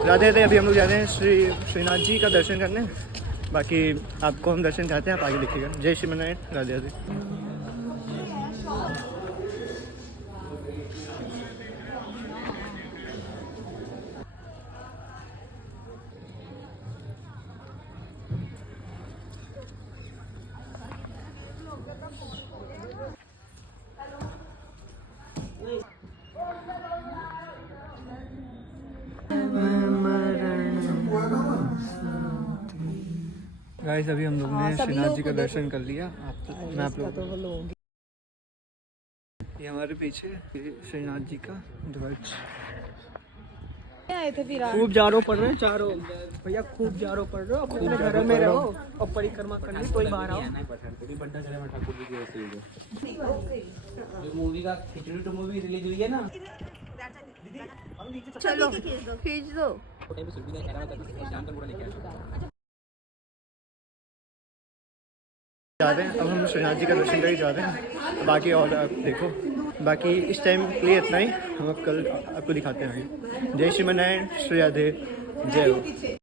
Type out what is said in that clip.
राधे राधे। अभी हम लोग जा रहे हैं श्रीनाथ जी का दर्शन करने। बाकी आपको हम दर्शन चाहते हैं, आप आगे देखिएगा। जय श्री मनारायण, राधे राधे। गाइस अभी हम लोग ने श्रीनाथ जी का दर्शन कर लिया। मैं आप लोग ये हमारे पीछे श्रीनाथ जी का ध्वज। आए थे फिर खूब जारो पड़ रहे हैं चारों भैया, खूब जारो पड़ रहे हो। अपने घर में रहो और परिक्रमा करनी, कोई बाहर आओ। जो मूवी का खिचड़ी टू मूवी रिलीज हुई है ना, चलो खींच दो। जा रहे हैं अब हम श्रीनाथ जी का दर्शन करके जा रहे हैं। बाकी और आप देखो, बाकी इस टाइम के लिए इतना ही। हम कल आपको दिखाते हैं। जय श्री मनारायण, श्री राधे, जय हो।